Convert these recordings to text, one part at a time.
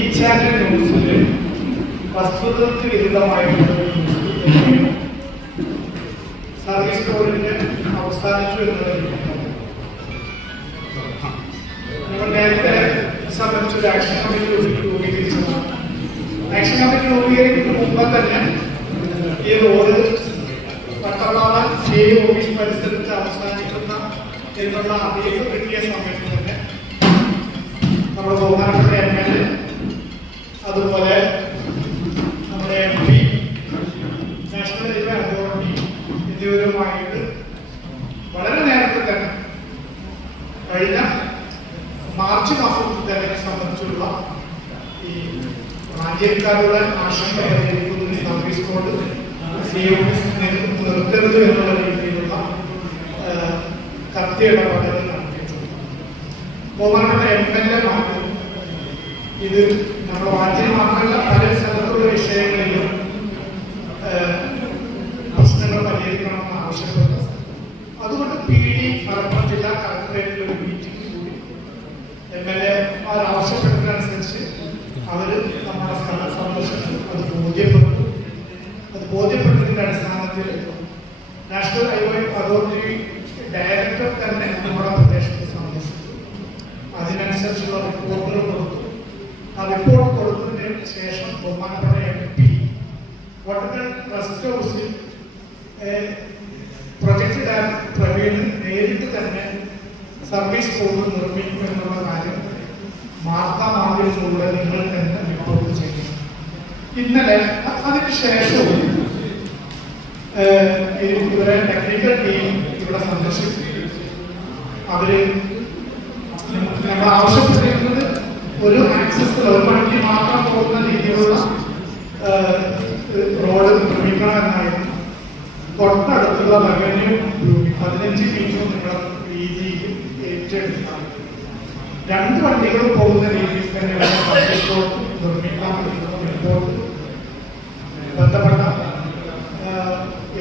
ഈ ചാനൽ ന്യൂസിൽ വസ്തുതയ്ക്ക് വിരുദ്ധമായിട്ടുള്ള സർവീസ് കോഡിന് അവസാനിച്ചു എന്നുള്ളത് നേരത്തെ സംബന്ധിച്ച് ഒരു ആക്ഷൻ കമ്മിറ്റി രൂപീകരിച്ചതാണ്. ആക്ഷൻ കമ്മിറ്റി രൂപീകരിക്കുന്ന മുമ്പ് തന്നെ ഈ റോഡ് പട്ടപ്പാറ ജെ ഓഫീസ് പരിസരത്ത് അവസാനിക്കുന്ന എന്നുള്ള അറിയിപ്പ് കിട്ടിയ സമയത്ത് തന്നെ നമ്മുടെ ബഹുമാനപ്പെട്ട എം എൽ എ അതുപോലെ നമ്മുടെ M P national highway authority എന്നിവരുമായിട്ട് വളരെ നേരത്തെ തന്നെ കഴിഞ്ഞ മാർച്ച് മാസത്തിൽ തന്നെ ഇതിനെ സംബന്ധിച്ചുള്ള ഈ റാഞ്ചേരിക്കാരുടെ ആശങ്ക പരിഹരിക്കുന്നതിന് സർവീസ് കോഡ് സി ഓഫീസ് നിർത്തരുത് എന്നുള്ള രീതിയിലുള്ള ആ, കത്തി ഇടപാടുകൾ നടത്തിയിട്ടുണ്ട് ബഹുമാനപ്പെട്ട എം എൽ എ മാർക്ക് ഇത് നമ്മുടെ വാർത്തയിൽ മാത്രമല്ല പല സ്ഥലത്തുള്ള ഏഹ്, പ്രശ്നങ്ങൾ പരിഹരിക്കണമെന്ന് ആവശ്യപ്പെട്ടു. അതുകൊണ്ട് പി ഡി മലപ്പുറം ജില്ലാ കളക്ടറേറ്റിൽ ഒരു മീറ്റിംഗ് കൂടി എം എൽ എമാർ ആവശ്യപ്പെട്ടതനുസരിച്ച് അവർ നമ്മുടെ സ്ഥലം സന്ദർശിച്ചു അത് ബോധ്യപ്പെട്ടു അത് ബോധ്യപ്പെട്ടതിന്റെ അടിസ്ഥാനത്തിൽ നാഷണൽ ഹൈവേ അതോറിറ്റി ഡയറക്ടർ തന്നെ നമ്മുടെ പ്രദേശത്ത് സന്ദർശിച്ചു അതിനനുസരിച്ചുള്ള റിപ്പോർട്ടുകൾ കൊടുത്തു ആ റിപ്പോർട്ട് കൊടുത്തതിന് ശേഷം ബഹുമാനപ്പെട്ട എം പി വട്ടക്കൽ റെസ്റ്റ് ഹൗസിൽ പ്രൊജക്ട് ഡാം പ്രവീണ് നേരിട്ട് തന്നെ സർവീസ് കോഡ് നിർമ്മിക്കും എന്നുള്ള കാര്യം വാർത്താ മാധ്യമങ്ങളിലൂടെ നിങ്ങൾ തന്നെ റിപ്പോർട്ട് ചെയ്തു ഇന്നലെ അതിനുശേഷവും ഇവരെ ടെക്നിക്കൽ ടീം ഇവിടെ സന്ദർശിച്ചു അവർ ഞങ്ങൾ ആവശ്യപ്പെട്ടിരിക്കുന്നത് ഒരു ആക്സസ് ഒരു വണ്ടി മാത്രം പോകുന്ന രീതിയിലുള്ള റോഡ് റോഡ് നിർമ്മിക്കണമെന്നായിരുന്നു തൊട്ടടുത്തുള്ള റവന്യൂ പതിനഞ്ച് മീറ്റർ നിങ്ങൾ രീതിയിൽ ഏറ്റെടുക്കാം രണ്ട് വണ്ടികൾ പോകുന്ന രീതിയിൽ തന്നെ സർവീസ് റോഡ് നിർമ്മിക്കാൻ പറ്റുന്ന റിപ്പോർട്ട് ബന്ധപ്പെട്ട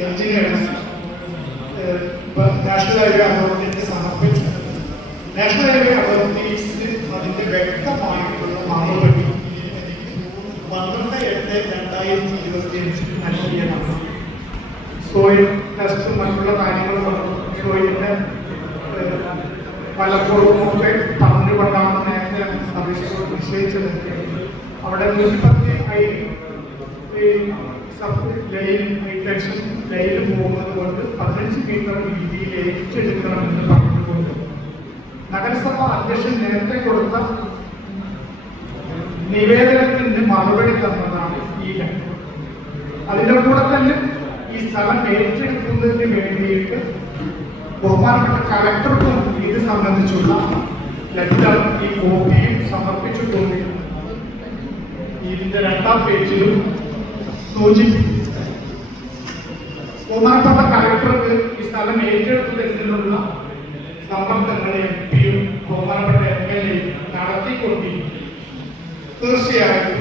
എഞ്ചിനീയേഴ്സ് നാഷണൽ ഹൈവേ അതോറിറ്റിക്ക് സമർപ്പിച്ചു നാഷണൽ ഹൈവേ അതോറിറ്റീസ് നിശ്ചയിച്ചത് അവിടെ മുൻപത്തെ സബ് ലൈൻ ലൈൻ പോകുന്നത് കൊണ്ട് പതിനഞ്ച് മീറ്റർ വീതിയിൽ ഏറ്റെടുക്കണമെന്ന് പറഞ്ഞുകൊണ്ട്. നഗരസഭ അധ്യക്ഷൻ നേരത്തെ കൊടുത്ത നിവേദനത്തിന് മറുപടി തന്നതാണ് ഈ ലെറ്റർ അതിന്റെ കൂടെ തന്നെ ഈ സ്ഥലം ഏറ്റെടുക്കുന്നതിന് വേണ്ടിയിട്ട് ബഹുമാനപ്പെട്ട കലക്ടർക്കും ഇത് സംബന്ധിച്ചുള്ള ലെറ്റർ ഈ കോപ്പിയും സമർപ്പിച്ചിട്ടുണ്ട് ഇതിന്റെ രണ്ടാം പേജിലും സൂചിപ്പിക്കും ബഹുമാനപ്പെട്ട കലക്ടർക്ക് ഈ സ്ഥലം ഏറ്റെടുക്കുന്നതിനുള്ള സമ്മർദ്ദങ്ങൾ എം പിയും ബഹുമാനപ്പെട്ട എം എൽ തീർച്ചയായും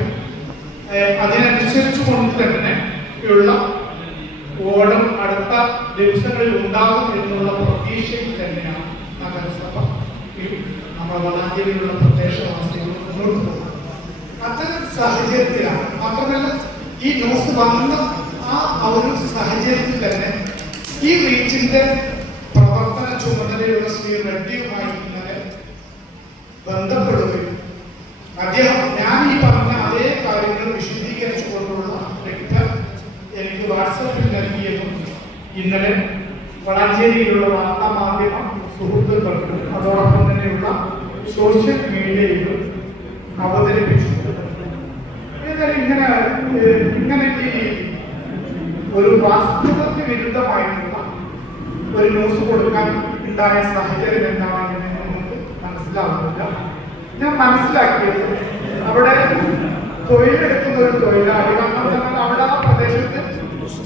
കൊണ്ട് തന്നെ ഉള്ള ഓണം അടുത്ത ദിവസങ്ങളിൽ ഉണ്ടാകും എന്നുള്ള പ്രതീക്ഷയിൽ തന്നെയാണ് നഗരസഭ. നമ്മുടെ വളാഞ്ചേരിയിലുള്ള പ്രദേശവാസികൾ മുന്നോട്ട് പോകുന്നത് അത്തരം സാഹചര്യത്തിലാണ് മാത്രമല്ല ഈ ന്യൂസ് വന്ന ആ ഒരു സാഹചര്യത്തിൽ തന്നെ ഈ റീച്ചിന്റെ പ്രവർത്തന ചുമതലയുള്ള ശ്രീ റെഡ്ഡിയുമായി ഇന്നലെ ബന്ധപ്പെടുകയും അദ്ദേഹം ഞാൻ ഈ പറഞ്ഞ അതേ കാര്യങ്ങൾ വിശദീകരിച്ചുകൊണ്ടുള്ള ലെറ്റർ എനിക്ക് വാട്സപ്പിൽ നൽകിയതും ഇന്നലെ വളാഞ്ചേരിയിലുള്ള വാർത്താ മാധ്യമം സുഹൃത്തുക്കൾക്ക് അതോടൊപ്പം തന്നെയുള്ള സോഷ്യൽ മീഡിയയിലും അവതരിപ്പിച്ചു. ഏതായാലും ഇങ്ങനെ ഇങ്ങനെ ഈ ഒരു വാസ്തവത്തിന് വിരുദ്ധമായിട്ടുള്ള ഒരു ന്യൂസ് കൊടുക്കാൻ ഉണ്ടായ സാഹചര്യം എന്താണെന്ന് നമുക്ക് മനസ്സിലാവുന്നില്ല. ഞാൻ മനസ്സിലാക്കിയത് അവിടെ തൊഴിലെടുക്കുന്ന ഒരു തൊഴിലാളി കാരണം അവിടെ ആ പ്രദേശത്ത്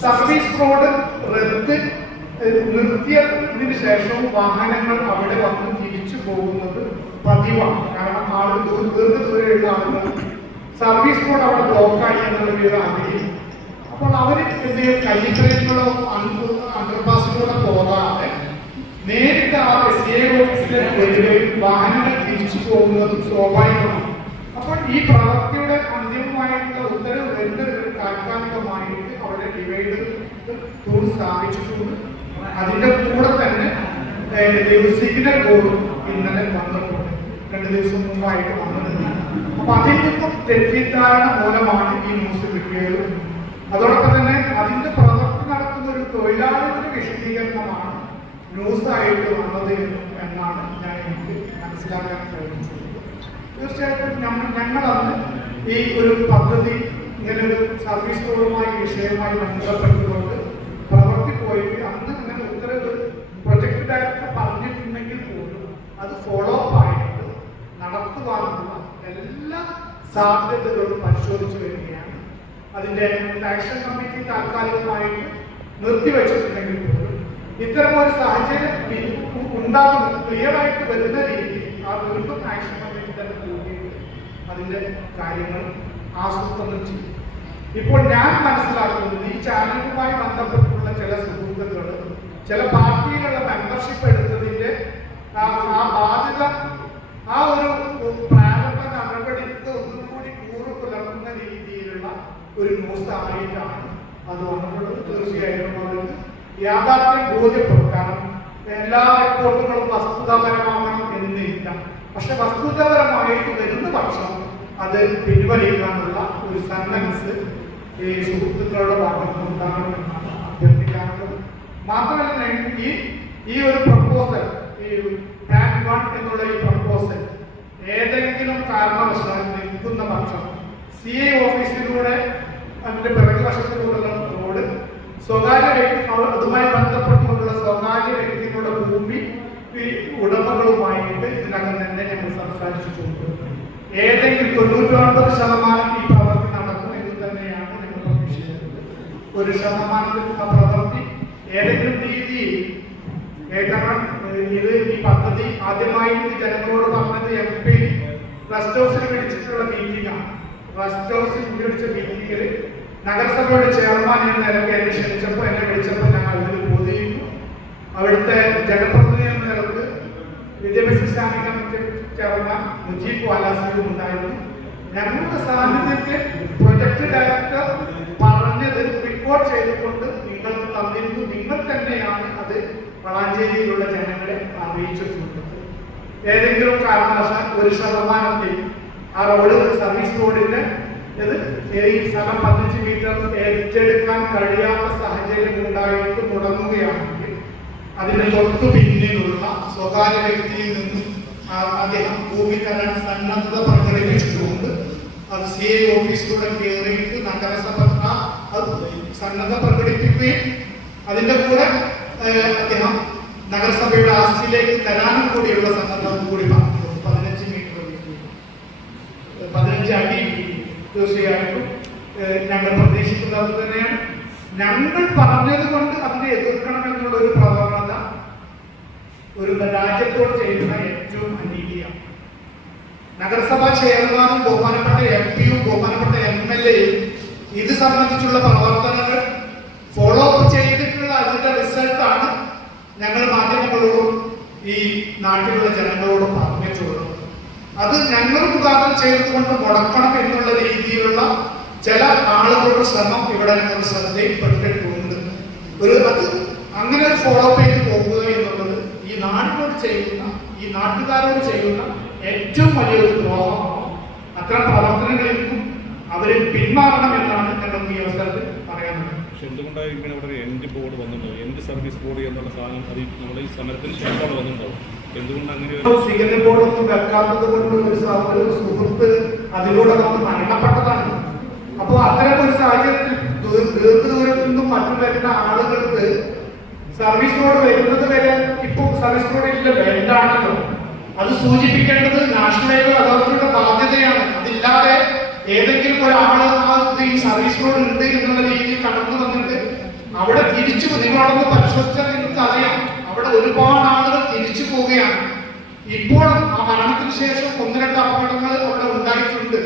സർവീസ് റോഡ് റദ്ദ് നിർത്തിയതിന് ശേഷവും വാഹനങ്ങൾ അവിടെ വന്ന് തിരിച്ചു പോകുന്നത് പതിവാണ്. കാരണം ആളുകൾ ദീർഘദൂരെയുള്ള ആളുകൾ സർവീസ് റോഡ് അവിടെ ബ്ലോക്കായി എന്നുള്ള പേര് അറിയില്ല. അപ്പോൾ അവർ എന്തെങ്കിലും ചെയ്യും? അണ്ടർപാസുകളോ പോകാതെ നേരിട്ട് ആ എസ് എ ഓഫീസിലേക്ക് വരികയും വാഹനങ്ങൾ തിരിച്ചു പോകുന്നത് സ്വാഭാവികമാണ്. അപ്പോൾ ഈ പ്രവൃത്തിയുടെ അന്തിമമായിട്ടുള്ള ഉത്തരവ് വരുന്നത് താൽക്കാലികമായിട്ട് അവിടെ ഡിവൈഡ് ടൂൾ സ്ഥാപിച്ചിട്ടുണ്ട്. അതിന്റെ കൂടെ തന്നെ സിഗ്നൽ ബോർഡ് ഇന്നലെ വന്നിട്ടുണ്ട് രണ്ട് ദിവസം മുമ്പായിട്ട് വന്നിട്ടുണ്ട് അപ്പൊ അതിൽ നിന്നും തെറ്റിദ്ധാരണ മൂലമാണ് ഈ ന്യൂസ് കിട്ടിയത്. അതോടൊപ്പം തന്നെ അതിന്റെ പ്രവർത്തി നടത്തുന്ന ഒരു തൊഴിലാളികളുടെ വിശദീകരണമാണ് ന്യൂസായിട്ട് വന്നത് എന്നാണ് ഞാൻ എനിക്ക് മനസ്സിലാക്കാൻ കഴിഞ്ഞത്. തീർച്ചയായിട്ടും ഞങ്ങൾ ഞങ്ങളന്ന് ഈ ഒരു പദ്ധതി ഇങ്ങനെ ഒരു സർവീസ് റോഡുമായി വിഷയവുമായി ബന്ധപ്പെട്ടുകൊണ്ട് പ്രവർത്തി പോയിട്ട് അന്ന് ഇങ്ങനെ ഉത്തരവ് പ്രൊജക്ട് ഡയറക്ടർ പറഞ്ഞിട്ടുണ്ടെങ്കിൽ പോലും അത് ഫോളോ അപ്പ് ആയിട്ട് നടത്തുവാനുള്ള എല്ലാ സാധ്യതകളും പരിശോധിച്ചു വരികയാണ്. അതിന്റെ ആക്ഷൻ കമ്മിറ്റി താൽക്കാലികമായിട്ട് നിർത്തിവെച്ചിട്ടുണ്ടെങ്കിൽ പോലും ഇത്തരം ഒരു സാഹചര്യം ഉണ്ടാകുന്ന ക്ലിയർ ആയിട്ട് വരുന്ന രീതിയിൽ ആ വീണ്ടും ആക്ഷൻ കമ്മിറ്റി തന്നെ കൂടിയിട്ട് അതിന്റെ കാര്യങ്ങൾ ആസൂത്രണം ചെയ്യും. ഇപ്പോൾ ഞാൻ മനസ്സിലാക്കുന്നത് ഈ ചാനലുമായി ബന്ധപ്പെട്ടുള്ള ചില സുഹൃത്തുക്കൾ ചില പാർട്ടിയിലുള്ള മെമ്പർഷിപ്പ് എടുത്തതിന്റെ ആ ആ ബാധ്യത ആ ഒരു പ്രാരംഭ നടപടിക്ക് ഒന്നുകൂടി കൂറ് പുലർത്തുന്ന രീതിയിലുള്ള ആയിട്ടാണ് അത് വന്നിട്ടുള്ളത് തീർച്ചയായിട്ടും അവർക്ക് യാഥാർത്ഥ്യം ബോധ്യപ്പെടും. കാരണം എല്ലാ റിപ്പോർട്ടുകളും വസ്തുതാപരമാകണം എന്നില്ല. പക്ഷെ വസ്തുതാപരമായിട്ട് വരുന്ന പക്ഷം അത് പിൻവലിക്കാനുള്ള ഒരു സന്നൻസ് ഈ സുഹൃത്തുക്കളുടെ ഭാഗത്ത് ഉണ്ടാകണമെന്നാണ് അഭ്യർത്ഥിക്കാറുള്ളത്. മാത്രമല്ല ഈ ഈ ഒരു പ്രപ്പോസൽ ഈ പ്ലാൻ വൺ എന്നുള്ള ഈ പ്രപ്പോസൽ ഏതെങ്കിലും കാരണവശാൽ നിൽക്കുന്ന പക്ഷം സി ഐ ഓഫീസിലൂടെ അതിന്റെ പിറകുവശത്തിലുള്ള റോഡ് സ്വകാര്യ വ്യക്തി അതുമായി ബന്ധപ്പെട്ടുകൊണ്ടുള്ള സ്വകാര്യ വ്യക്തികളുടെ ഭൂമി ഉടമകളുമായിട്ട് ഇതിനകം തന്നെ ഞങ്ങൾ സംസാരിച്ചിട്ടുണ്ട് ഏതെങ്കിലും തൊണ്ണൂറ്റൊൻപത് ശതമാനം ഈ പ്രവൃത്തി നടക്കും എന്ന് തന്നെയാണ് ഞങ്ങൾ പ്രതീക്ഷിക്കുന്നത് ഒരു ശതമാനത്തിൽ പ്രവൃത്തി ഏതെങ്കിലും രീതിയിൽ ഇത് ഈ പദ്ധതി ആദ്യമായി ഇത് ജനങ്ങളോട് പറഞ്ഞത് എം പി റെസ്റ്റ് ഹൗസിൽ വിളിച്ചിട്ടുള്ള മീറ്റിംഗാണ് റെസ്റ്റ് ഹൗസിൽ വിളിച്ച മീറ്റിംഗിൽ നഗരസഭയുടെ ചെയർമാൻ എന്ന നിലയ്ക്ക് എന്നെ ക്ഷണിച്ചപ്പോൾ എന്നെ വിളിച്ചപ്പോൾ ഞങ്ങൾ അതിൽ പൊതിയുന്നു. അവിടുത്തെ ജനപ്രതിനിധി എന്ന നിലയ്ക്ക് വിദ്യാഭ്യാസ സ്റ്റാൻഡിംഗ് കമ്മിറ്റി ചെയർമാൻ മുജീബ് വാലാസിയും ഉണ്ടായിരുന്നു. ഞങ്ങളുടെ സാന്നിധ്യത്തിൽ പ്രൊജക്ട് ഡയറക്ടർ പറഞ്ഞത് റിപ്പോർട്ട് ചെയ്തുകൊണ്ട് നിങ്ങൾക്ക് തന്നിരുന്നു. നിങ്ങൾ തന്നെയാണ് അത് വളാഞ്ചേരിയിലുള്ള ജനങ്ങളെ അറിയിച്ചിട്ടുള്ളത്. ഏതെങ്കിലും കാരണവശാൽ ഒരു ശതമാനത്തിൽ ആ റോഡ് സർവീസ് റോഡിന്റെ സ്ഥലം പതിനഞ്ച് മീറ്റർ ഏറ്റെടുക്കാൻ കഴിയാത്ത സാഹചര്യം ഉണ്ടായിട്ട് മുടങ്ങുകയാണെങ്കിൽ അതിന് തൊട്ടു പിന്നിലുള്ള സ്വകാര്യ വ്യക്തിയിൽ നിന്നും അദ്ദേഹം ഭൂമി തരാൻ സന്നദ്ധത പ്രകടിപ്പിച്ചിട്ടുണ്ട് അത് സി ഐ ഓഫീസിലൂടെ കയറിയിട്ട് നഗരസഭ അത് സന്നദ്ധ പ്രകടിപ്പിക്കുകയും അതിന്റെ കൂടെ അദ്ദേഹം നഗരസഭയുടെ ആസ്തിയിലേക്ക് തരാനും കൂടിയുള്ള സന്നദ്ധവും കൂടി പറഞ്ഞു പതിനഞ്ച് മീറ്റർ വീതി. പതിനഞ്ച് അടി വീതി. തീർച്ചയായിട്ടും ഞങ്ങൾ പ്രതീക്ഷിക്കുന്നത് തന്നെയാണ്. ഞങ്ങൾ പറഞ്ഞത് കൊണ്ട് അതിനെ എതിർക്കണം എന്നുള്ള ഒരു പ്രവണത ഒരു രാജ്യത്തോട് ചെയ്യുന്ന ഏറ്റവും അനീതിയാണ്. നഗരസഭാ ചെയർമാനും ബഹുമാനപ്പെട്ട എം പിയും ബഹുമാനപ്പെട്ട എം എൽ എയും ഇത് സംബന്ധിച്ചുള്ള പ്രവർത്തനങ്ങൾ ഫോളോ അപ്പ് ചെയ്തിട്ടുള്ള അതിന്റെ റിസൾട്ടാണ് ഞങ്ങൾ മാധ്യമങ്ങളോടും ഈ നാട്ടിലുള്ള ജനങ്ങളോടും പറഞ്ഞിട്ടുള്ളത് അത് ഞങ്ങൾ മുഖാന്തരം ചേർത്തുകൊണ്ട് മുടക്കണം എന്നുള്ള രീതിയിലുള്ള ചില ആളുകളുടെ ശ്രമം ഇവിടെ ഞങ്ങൾ ശ്രദ്ധയിൽപ്പെട്ടിട്ടുണ്ട്. ഒരു അത് അങ്ങനെ ഫോളോ അപ്പ് ചെയ്ത് പോകുക എന്നുള്ളത് ഈ നാടിനോട് ചെയ്യുന്ന ഈ നാട്ടുകാരോട് ചെയ്യുന്ന ഏറ്റവും വലിയൊരു ദ്രോഹമാണ്. അത്തരം പ്രവർത്തനങ്ങളിൽ നിന്നും അവരെ പിന്മാറണം എന്നാണ് ഞങ്ങൾക്ക് ഈ അവസരത്തിൽ പറയാനുള്ളത്. പക്ഷെ എന്തുകൊണ്ടാണ് ഇങ്ങനെ ഇവിടെ എൻഡ് ബോർഡ് വന്നിട്ടുണ്ടാവും എൻഡ് സർവീസ് ബോർഡ് എന്നുള്ള സാധനം അത് ഈ സമരത്തിന് ശേഷമാണ് വന്നിട്ടുണ്ടാവും ബോർഡൊന്നും വെക്കാത്തത് കൊണ്ടുള്ള ഒരു ഒരു സുഹൃത്ത് നമ്മൾ മരണപ്പെട്ടതാണ്. അപ്പോൾ അത്തരം ഒരു സാഹചര്യത്തിൽ ദീർഘദൂരത്തു നിന്നും മറ്റും വരുന്ന ആളുകൾക്ക് സർവീസ് റോഡ് വരുന്നത് വരെ ഇപ്പോൾ സർവീസ് റോഡ് ഇല്ല വേണ്ടാണല്ലോ. അത് സൂചിപ്പിക്കേണ്ടത് നാഷണൽ ഹൈവേ അതോറിറ്റിയുടെ ബാധ്യതയാണ്. അതില്ലാതെ ഏതെങ്കിലും ഒരാൾ ഈ സർവീസ് റോഡ് ഉണ്ട് എന്നുള്ള രീതിയിൽ കടന്നു വന്നിട്ട് അവിടെ തിരിച്ചു നിങ്ങളോടൊന്ന് പരിശോധിച്ചാൽ നിങ്ങൾക്ക് അറിയാം. അവിടെ ഒരുപാട് ആളുകൾ തിരിച്ചു പോവുകയാണ്. ഇപ്പോഴും ആ മരണത്തിന് ശേഷം ഒന്ന് രണ്ട് അപകടങ്ങൾ അവിടെ ഉണ്ടായിട്ടുണ്ട്.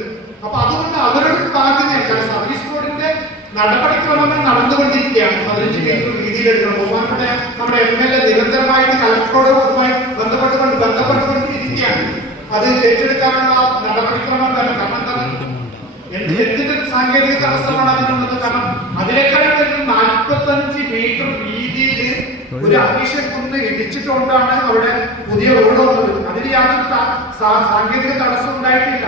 അപ്പൊ അതുകൊണ്ട് അവരുടെ ബാധ്യതയാണ് സർവീസ് ബോർഡിന്റെ നടപടിക്രമങ്ങൾ നടന്നുകൊണ്ടിരിക്കുകയാണ്. പതിനഞ്ച് മീറ്റർ വീതിയിലെടുക്കണം. ബഹുമാനപ്പെട്ട നമ്മുടെ എം എൽ എ നിരന്തരമായിട്ട് കലക്ടറോടുമായി ബന്ധപ്പെട്ടുകൊണ്ട് ബന്ധപ്പെട്ടുകൊണ്ടിരിക്കുകയാണ്. അത് ഏറ്റെടുക്കാനുള്ള നടപടിക്രമം തന്നെ എന്ത് എന്തിന്റെ സാങ്കേതിക തടസ്സമാണ് അതിനുള്ളത്? കാരണം അതിനേക്കാൾ നാൽപ്പത്തഞ്ച് മീറ്റർ വീതിയിൽ ഒരു അധീശ കുന്ന് ഇടിച്ചിട്ടുകൊണ്ടാണ് അവിടെ പുതിയ റോഡ് വന്നത്. അതിന് യാതൊരു സാങ്കേതിക തടസ്സം ഉണ്ടായിട്ടില്ല.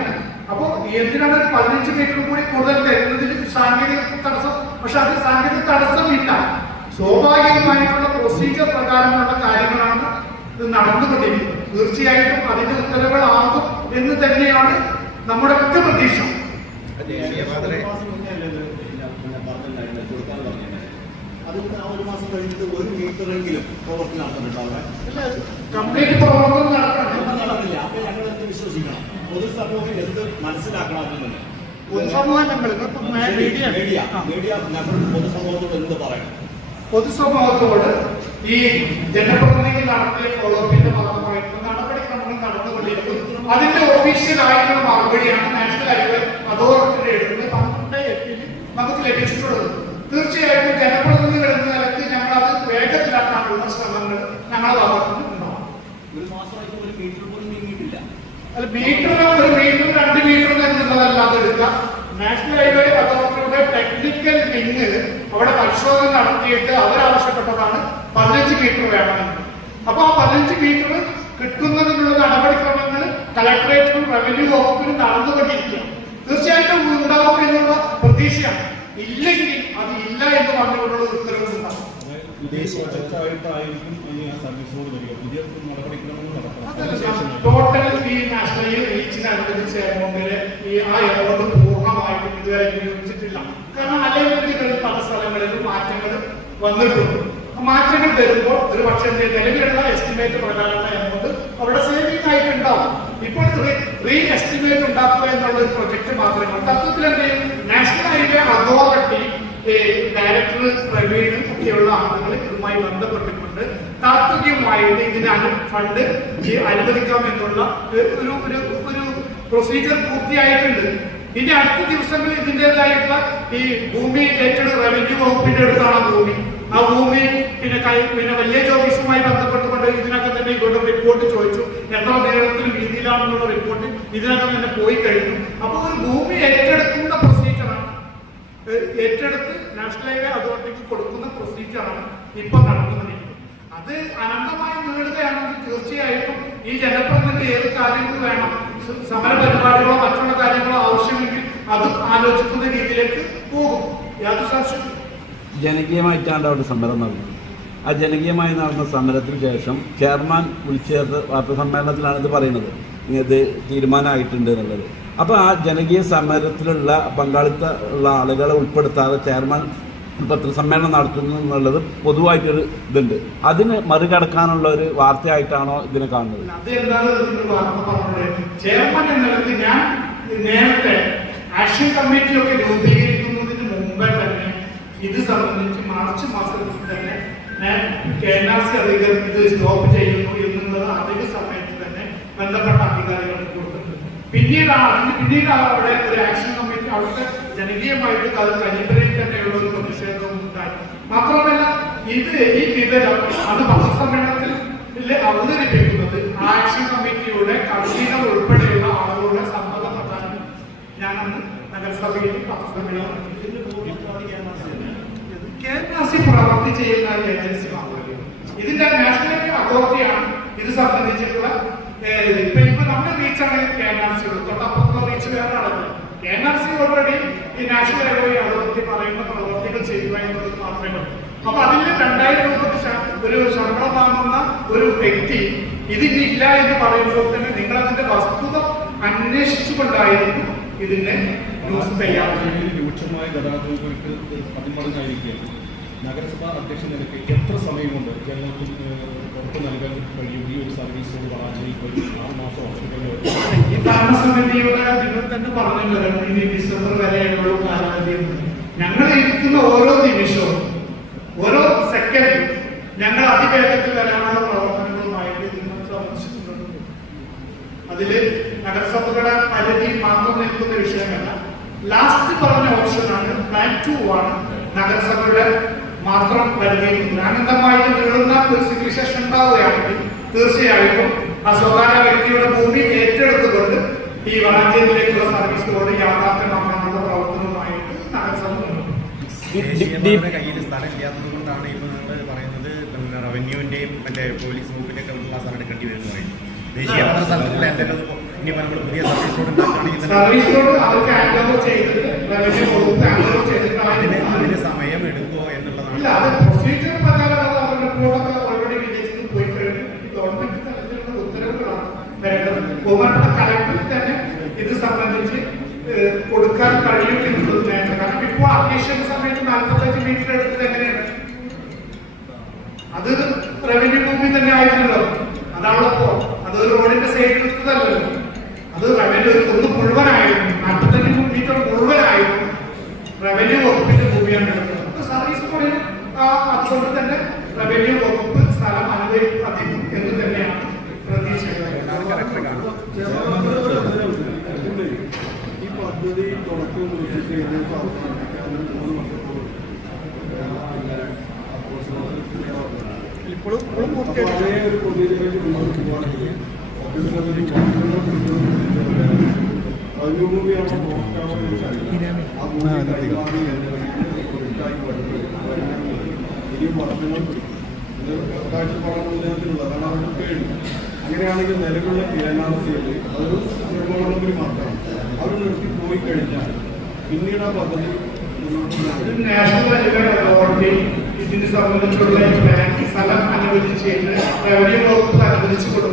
അപ്പോ എന്തിനാണ് പതിനഞ്ച് മീറ്റർ കൂടി കൂടുതൽ തരുന്നതിന് സാങ്കേതിക തടസ്സം? പക്ഷെ അത് സാങ്കേതിക തടസ്സമില്ല. സ്വാഭാവികമായിട്ടുള്ള പ്രൊസീജിയർ പ്രകാരമുള്ള കാര്യങ്ങളാണ് ഇത് നടന്നുകൊണ്ടിരിക്കുന്നത്. തീർച്ചയായിട്ടും അതിന്റെ ഉത്തരവുകളാകും എന്ന് തന്നെയാണ് നമ്മുടെ ഒക്കെ പ്രതീക്ഷ. അതുകൊണ്ട് ആ ഒരു മാസം കഴിഞ്ഞിട്ട് ഒരു മീറ്ററെങ്കിലും പ്രവൃത്തി നടത്തുന്നുണ്ടോ അവിടെ? കംപ്ലീറ്റ് പ്രവർത്തനം നടക്കണം. ഒന്നും നടന്നില്ല അപ്പൊ ഞങ്ങൾ എന്ത് വിശ്വസിക്കണം. പൊതുസമൂഹം എന്ത് മനസ്സിലാക്കണം മീഡിയ. മീഡിയ. നമ്മൾ പൊതുസമൂഹത്തോട് എന്ത് പറയണം? പൊതുസമൂഹത്തോട് ഈ ജനപ്രതിനിധി നടത്തിയ ഫോളോപ്പിന്റെ ഭാഗമായിട്ട് നടപടിക്രമങ്ങൾ നടന്നുകൊണ്ടിരിക്കുന്നു. അതിന്റെ ഒഫീഷ്യൽ ആയിട്ടുള്ള മറുപടിയാണ് നാഷണൽ ഹൈവേ അതോറിറ്റിയുടെ എടുത്ത് പന്ത്രണ്ട് എട്ടിന് നമുക്ക് ലഭിച്ചിട്ടുള്ളത്. തീർച്ചയായിട്ടും ജനപ്രതിനിധികൾ എന്ന നിലയ്ക്ക് ഞങ്ങൾ അത് വേഗത്തിലാക്കാനുള്ള ശ്രമങ്ങൾ ഞങ്ങളുടെ നീങ്ങിയിട്ടില്ല. അല്ല മീറ്റർ ഒരു മീറ്റർ രണ്ട് മീറ്റർ എന്നുള്ളതല്ലാതെ എടുക്കുക. നാഷണൽ ഹൈവേ അതോറിറ്റിയുടെ ടെക്നിക്കൽ വിങ് അവിടെ പരിശോധന നടത്തിയിട്ട് അവരാവശ്യപ്പെട്ടതാണ് പതിനഞ്ച് മീറ്റർ വേണമെന്ന്. അപ്പൊ ആ പതിനഞ്ച് മീറ്റർ കിട്ടുന്നതിനുള്ള നടപടിക്രമങ്ങൾ കലക്ടറേറ്റിനും റവന്യൂ വകുപ്പിനും നടന്നുകൊണ്ടിരിക്കുക. തീർച്ചയായിട്ടും ഉണ്ടാവും എന്നുള്ള പ്രതീക്ഷയാണ്. ഇല്ലെങ്കിൽ അത് ഇല്ല എന്ന് പറഞ്ഞുകൊണ്ടുള്ള ഉത്തരവ് ഉണ്ടാവും ടോട്ടൽ ഈ നാഷണൽ റീച്ചിന് അനുവദിച്ച എമൗണ്ടിൽ ഈ ആ എമൗണ്ട് പൂർണമായിട്ടും ഇതുവരെ വിനിയോഗിച്ചിട്ടില്ല. കാരണം അല്ലെങ്കിൽ പല സ്ഥലങ്ങളിലും മാറ്റങ്ങൾ വന്നിട്ടുണ്ട്. മാറ്റങ്ങൾ വരുമ്പോൾ ഒരു പക്ഷേ നിലവിലുള്ള എസ്റ്റിമേറ്റ് പ്രകാരമുള്ള എമൗണ്ട് അവരുടെ സേവിംഗ് ആയിട്ടുണ്ടാവും. ഇപ്പോൾ റീ എസ്റ്റിമേറ്റ് ഉണ്ടാക്കുക എന്നുള്ള ഒരു പ്രൊജക്ട് മാത്രമേ തത്വത്തിൽ എന്ത് നാഷണൽ ഹൈവേ അതോറിറ്റി ഡയറക്ടർ പ്രവീണും ഒക്കെയുള്ള ആളുകൾ ഇതുമായി ബന്ധപ്പെട്ടിട്ടുണ്ട്. താത്വികമായിട്ട് ഇതിന് ഫണ്ട് അനുവദിക്കാം എന്നുള്ള ഒരു ഒരു ഒരു പ്രൊസീജിയർ പൂർത്തിയായിട്ടുണ്ട്. ഇനി അടുത്ത ദിവസങ്ങളിൽ ഇതിന്റെതായിട്ടുള്ള ഈ ഭൂമി ഏറ്റെടുത്ത് റവന്യൂ വകുപ്പിന്റെ അടുത്താണ് ഭൂമി. ആ ഭൂമി പിന്നെ പിന്നെ വലിയ ഓഫീസുമായി ബന്ധപ്പെട്ടുകൊണ്ട് ഇതിനകം തന്നെ ഇവരുടെ റിപ്പോർട്ട് ചോദിച്ചു. എത്ര നേരത്തിലും രീതിയിലാണെന്നുള്ള റിപ്പോർട്ട് ഇതിനകം തന്നെ പോയി കഴിഞ്ഞു. അപ്പൊ ഒരു ഭൂമി ഏറ്റെടുക്കുന്ന പ്രൊസീജിയറാണ് ഏറ്റെടുത്ത് നാഷണൽ ഹൈവേ അതോറിറ്റിക്ക് കൊടുക്കുന്ന പ്രൊസീജിയറാണ് ഇപ്പൊ നടന്നുകൊണ്ടിരിക്കുന്നത്. അത് അനന്തമായി നീളുകയാണെങ്കിൽ തീർച്ചയായിട്ടും ഈ ജനപ്രതിനിധി ഏത് കാര്യങ്ങൾ വേണം സമര പരിപാടികളോ മറ്റുള്ള കാര്യങ്ങളോ ആവശ്യമെങ്കിൽ അത് ആലോചിക്കുന്ന രീതിയിലേക്ക് പോകും. യാതൊരു സംശയം ജനകീയമായിട്ടാണ് അവിടെ സമരം നടന്നത്. ആ ജനകീയമായി നടന്ന സമരത്തിന് ശേഷം ചെയർമാൻ വിളിച്ചു ചേർത്ത് വാർത്താ സമ്മേളനത്തിലാണ് ഇത് പറയുന്നത്. ഇത് തീരുമാനമായിട്ടുണ്ട് എന്നുള്ളത്. അപ്പോൾ ആ ജനകീയ സമരത്തിലുള്ള പങ്കാളിത്ത ഉള്ള ആളുകളെ ഉൾപ്പെടുത്താതെ ചെയർമാൻ പത്രസമ്മേളനം നടത്തുന്നു എന്നുള്ളത് പൊതുവായിട്ടൊരു ഇതുണ്ട്. അതിന് മറികടക്കാനുള്ള ഒരു വാർത്തയായിട്ടാണോ ഇതിനെ കാണുന്നത്? നേരത്തെ എന്താണ് കമ്മിറ്റിയൊക്കെ വാർത്ത പറഞ്ഞത് ചെയർമാൻ എന്ന നിലയ്ക്ക് ഞാൻ നേരത്തെ ആക്ഷൻ കമ്മിറ്റി ഒക്കെ രൂപീകരിക്കുന്നതിന് മുമ്പേ തന്നെ ഇത് സംബന്ധിച്ച് മാർച്ച് മാസത്തിൽ തന്നെ ഞാൻ കെ എൻ ആർ സി അധികൃതർ ഇത് സ്റ്റോപ്പ് ചെയ്യുന്നു എന്നുള്ളത് അധിക സമയത്ത് തന്നെ ബന്ധപ്പെട്ട അധികാരികൾക്ക് കൊടുത്തിട്ടുണ്ട്. പിന്നീട് പിന്നീട് അവിടെ ഒരു ആക്ഷൻ കമ്മിറ്റി അവിടുത്തെ ജനകീയമായിട്ട് അത് കരിപ്പരയിൽ തന്നെയുള്ള ഒരു പ്രതിഷേധവും ഉണ്ടായി മാത്രമല്ല ഇത് ഈ വിവരം അത് പത്രസമ്മേളനത്തിൽ അവതരിപ്പിക്കുന്നത് ആക്ഷൻ കമ്മിറ്റിയുടെ കൺവീനർ ഉൾപ്പെടെയുള്ള ആളുകളുടെ സമ്മതപ്രകാരം ഞാനന്ന് നഗരസഭയിൽ പത്രസമ്മേളനം നടത്തി. ഇതിന്റെ പൂർണ Kerala K N R C പ്രവർത്തി ചെയ്യുന്ന ഒരു ഏജൻസി മാത്രമേ ഇതിന്റെ നാഷണൽ അതോറിറ്റിയാണ് ഇത് സംബന്ധിച്ചിട്ടുള്ള ഇപ്പൊ ഇപ്പൊ നമ്മുടെ റീച്ച് ആണെങ്കിൽ എൻ ആർ സി തൊട്ടപ്പുറത്തുള്ള റീച്ച് വേറെ ആളുകൾ K N R C already ഈ നാഷണൽ ഹൈവേ അതോറിറ്റി പറയുന്ന പ്രവർത്തികൾ ചെയ്യുക എന്നുള്ളത് മാത്രമേ ഉള്ളൂ. അപ്പൊ അതിൽ രണ്ടായിരം രൂപ ഒരു ശമ്പളം വാങ്ങുന്ന ഒരു വ്യക്തി ഇതിനില്ല എന്ന് പറയുമ്പോൾ തന്നെ നിങ്ങൾ അതിന്റെ വസ്തുത അന്വേഷിച്ചുകൊണ്ടായിരുന്നു ഇതിന്റെ ന്യൂസ് തയ്യാറാക്കുന്നത് ജില്ലയിൽ ഗതാഗത ഗതാഗതങ്ങൾക്ക് പതിമടങ്ങായിരിക്കുകയാണ്. നഗരസഭ അധ്യക്ഷ നിലയ്ക്ക് എത്ര സമയം കൊണ്ട് ജനങ്ങൾക്ക് ഉറപ്പ് നൽകാൻ കഴിയും. ഈ ഒരു സർവീസ് റോഡ് വളാഞ്ചേരി പോയി ആറ് മാസം. ഞങ്ങൾ ഇരിക്കുന്ന ഓരോ നിമിഷവും ഓരോ സെക്കൻഡും ഞങ്ങൾ അതിവേഗത്തിൽ വരാനുള്ള പ്രവർത്തനങ്ങളുമായിട്ട് നിങ്ങൾ ശ്രമിച്ചിട്ടുണ്ട് അതിൽ നഗരസഭകളുടെ പരിധി മാത്രം നിൽക്കുന്ന വിഷയമല്ല. ലാസ്റ്റ് പറഞ്ഞ ഓപ്ഷനാണ് പ്ലാൻ ടു ആണ്. നഗരസഭയുടെ മാത്രം പരിഗണിക്കുന്നത് അനന്തമായി നീളുന്ന ഒരു സിവിലൈസേഷൻ ഉണ്ടാവുകയാണെങ്കിൽ തീർച്ചയായിട്ടും ആ സ്വകാര്യ വ്യക്തിയുടെ ഭൂമി ഏറ്റെടുത്തുകൊണ്ട് ഈ വളാഞ്ചേരിയിലേക്കുള്ള സർവീസുകളോട് യാഥാർത്ഥ്യമാക്കാനുള്ള പ്രവർത്തനവുമായിട്ട് നഗരസഭ കയ്യിൽ സ്ഥലം ഇല്ലാത്തത് കൊണ്ടാണ് പറയുന്നത് റവന്യൂവിന്റെയും മറ്റേ പോലീസ് വകുപ്പിന്റെ ഒക്കെ ഉള്ള സ്ഥലം എടുക്കേണ്ടി സ്ഥലത്തിലുള്ള എന്തെങ്കിലും ഇനിയിപ്പോൾ നമ്മൾ പുതിയ സർവീസ് റോഡ് ഉണ്ടാക്കുകയാണെങ്കിൽ അതിന് അതിന് സമയം എടുക്കുമോ എന്നുള്ളതാണ്. ഇത് സംബന്ധിച്ച് കൊടുക്കാൻ കഴിയും എന്നുള്ളത് നേരത്തെ കാരണം ഇപ്പോൾ അന്വേഷണ സമയത്ത് നാൽപ്പത്തഞ്ച് മീറ്റർ എടുത്തത് എങ്ങനെയാണ്? അത് റവന്യൂ ഭൂമി തന്നെ ആയിരുന്നല്ലോ. അതാണല്ലോ അത് റോഡിന്റെ സൈഡിൽ എടുത്തതല്ലല്ലോ. അത് റവന്യൂ ഒന്ന് മുഴുവനായിരുന്നു നാൽപ്പത്തഞ്ച് മീറ്റർ മുഴുവനായിരുന്നു റവന്യൂ വകുപ്പിന്റെ ഭൂമിയാണ് എടുക്കുന്നത് അപ്പൊ സർവീസ് റോഡിന് ആ അതുകൊണ്ട് തന്നെ റവന്യൂ വകുപ്പ് സ്ഥലം അനുവദിക്കും എന്ന് തന്നെയാണ് പ്രതീക്ഷിക്കുന്നത്. ഈ പദ്ധതി തുടക്കം കുറിച്ചിട്ട് ഏകദേശം അവസാനിക്കാൻ മൂന്ന് വർഷത്തോളം ഇപ്പോഴും ഇപ്പോഴും അതേ ഒരു പൊതുവിലേക്ക് അങ്ങനെയാണെങ്കിൽ നിലവിലുള്ള സിയിൽ അതൊരു നിർമ്മാണത്തിൽ മാത്രമാണ് അവർ നിർത്തി പോയി കഴിഞ്ഞാൽ പിന്നീട് ആ പദ്ധതി അതോറിറ്റി ഇതിനെ സംബന്ധിച്ചുള്ള സ്ഥലം അനുവദിച്ചു കൊടുക്കുന്നുണ്ടെങ്കിൽ